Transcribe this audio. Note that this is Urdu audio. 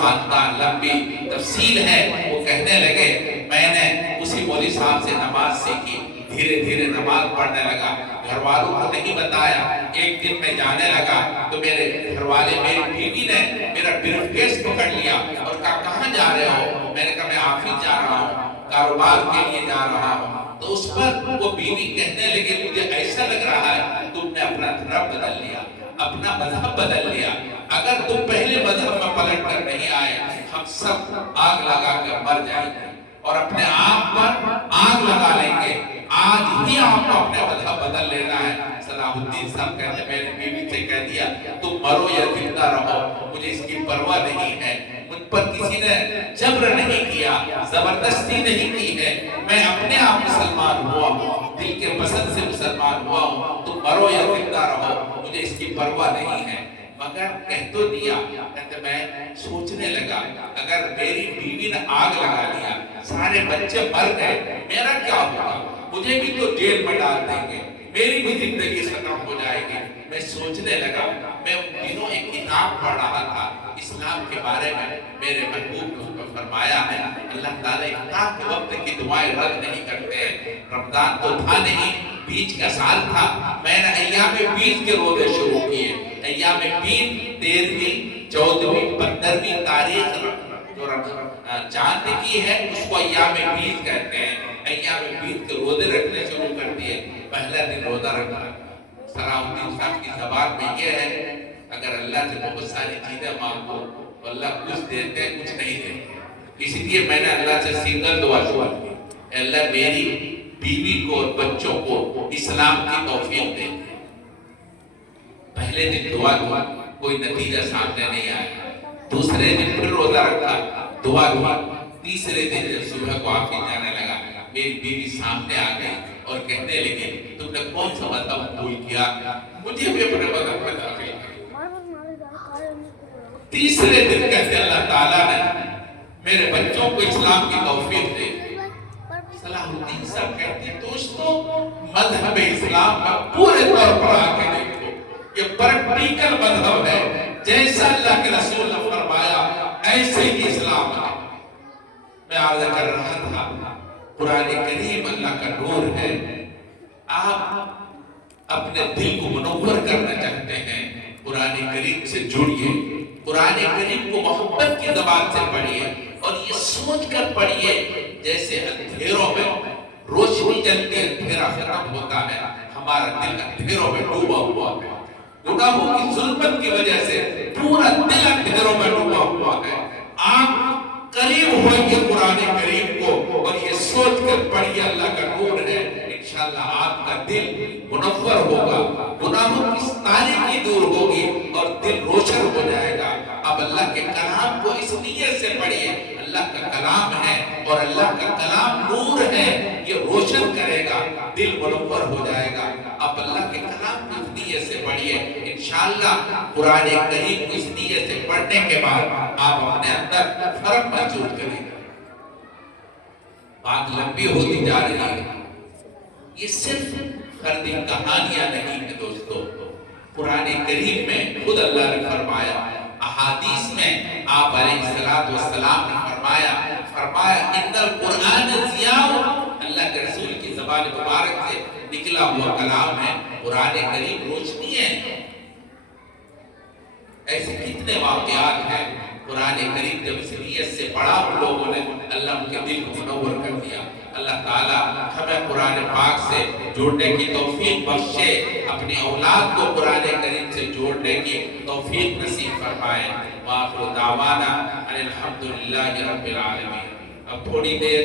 خاندان، لمبی تفصیل ہے۔ وہ کہنے لگے میں نے اسی مولوی صاحب سے نماز سیکھی، دھیرے دھیرے نماز پڑھنے لگا، گھر والوں کو نہیں بتایا۔ ایک دن میں جانے لگا تو میرے گھر والے، میری بیوی نے میرا بریف کیس پکڑ لیا اور کہا کہاں جا رہے ہو؟ میں نے کہا میں آفس جا رہا ہوں، کاروبار کے لیے جا رہا ہوں۔ تو اس پر وہ بیوی کہنے لگی مجھے ایسا لگ رہا ہے تم نے اپنا دھرم بدل لیا، اپنا مذہب بدل لیا۔ اگر تم پہلے مذہب میں پلٹ کر نہیں آئے ہم سب آگ لگا کر مر جائیں گے اور اپنے آپ پر آگ لگا لیں گے۔ آج ہی آپ کو اپنے مذہب بدل لینا ہے۔ صلاح الدین صاحب کہتے میں نے بیوی سے کہہ دیا تم مرو یا زندہ رہو مجھے اس کی پرواہ نہیں ہے، مجھ پر کسی نے جبر نہیں کیا، زبردستی نہیں کی ہے، میں اپنے آپ مسلمان ہوا ہوں، دل کے پسند سے مسلمان ہوا ہوں، تم مرو یا زندہ رہو مجھے اس کی پرواہ نہیں ہے۔ مگر کہہ تو دیا، کہتے میں سوچنے لگا اگر میری بیوی نے آگ لگا لیا، سارے بچے مر گئے، میرا کیا ہوگا؟ مجھے بھی تو جیل میں ڈال دیں گے، میری بھی زندگی ختم ہو جائے گی۔ میں سوچنے لگا، میں ان دنوں ایک کتاب پڑھ رہا تھا اسلام کے بارے میں، میرے محبوب نے اس پر فرمایا ہے اللہ تعالیٰ افطار کے وقت کی دعائیں رد نہیں کرتے ہیں۔ رمضان تو تھا نہیں، بیچ کا سال تھا، میں نے ایام بیچ کے روزے شروع کیے۔ ایام بیچ 13ویں 14ویں 15ویں تاریخ جو چاند کی ہے اس کو ایام بیچ کہتے ہیں۔ ایام بیچ کے روزے رکھنے شروع کر دیے۔ پہلا دن روزہ رکھا، صلاح الدین صاحب کی زبان میں یہ ہے اگر اللہ سے بہت ساری چیزیں مانگو تو اللہ کچھ دیتے ہیں کچھ نہیں دیتے۔ اسی لیے میں نے اللہ سے سنگل دعا شروع کی، اللہ میری بیوی کو اور بچوں کو اسلام کی توفیق دے۔ پہلے دن دعا کی، کوئی نتیجہ سامنے نہیں آیا۔ دوسرے دن پھر روزہ رکھا، دعا کی۔ تیسرے دن جب صبح کو آفس جانے لگا میری بیوی سامنے آ گئی اور کہنے لگی تم نے کون سا مذہب قبول کیا؟ مجھے بھی اپنے مذہب میں داخل کیا۔ تیسرے دن کہتے اللہ تعالیٰ نے میرے بچوں کو اسلام کی توفیق دے۔ صلاح الدین صاحب کہتے ہیں دوستو مذہب اسلام کا پورے طور پر آ کے دیکھو، یہ پریکٹیکل مذہب ہے، جیسا اللہ کے رسول نے فرمایا ایسے ہی اسلام ہے۔ میں عرض کر رہا تھا قرآن کریم اللہ کا نور ہے۔ آپ اپنے دل کو منور کرنا چاہتے ہیں قرآن کریم سے جڑیے، قرآن کریم کو محبت کی زبان سے پڑھیے اور یہ سوچ کر پڑھیے جیسے اندھیروں میں روشنی جلتی ہے، اندھیرا ختم ہوتا ہے، ہمارا دل اندھیروں میں ڈوبا ہوا ہے، گناہوں کی ظلمت کی وجہ سے پورا دل اندھیروں میں ڈوبا ہوا ہے۔ آپ قریب ہوئیں گے قرآن کریم کو اور یہ سوچ کر پڑھیے اللہ کا نور ہے، انشاءاللہ آپ کا دل منور ہوگا، گناہوں کی تاریکی دور ہوگی اور دل روشن ہو جائے گا۔ اب اللہ کے کلام کو اس نیت سے پڑھیے، اللہ کا کلام ہے اور اللہ کا کلام نور ہے، یہ روشن کرے گا، دل منور ہو جائے گا۔ اب اللہ کے کلام کو اس نیت سے پڑھیے، انشاءاللہ قرآن کریم کو اس نیت سے پڑھنے کے بعد آپ اپنے اندر فرق محسوس کریں گے۔ بات لمبی ہوتی جا رہی ہے، یہ صرف فردی کہانیاں نہیں ہیں دوستو، قرآن کریم میں خود اللہ نے فرمایا، احادیث میں آپ علیہ السلام نے فرمایا ان القرآن ضیاء، اللہ کے رسول کی زبان مبارک سے نکلا ہوا کلام ہے، قرآن کریم روشنی ہے۔ ایسے کتنے واقعات ہیں، قرآن کریم جب اس نیت سے پڑھا ان لوگوں نے اللہ ان کے دل کو منور کر دیا۔ اللہ تعالیٰ ہمیں قرآن پاک سے جوڑنے کی توفیق بخشے، اپنی اولاد کو قرآن کریم سے جوڑنے کی توفیق نصیب فرمائے۔ وآخر دعوانا ان الحمدللہ رب العالمین۔ اب تھوڑی دیر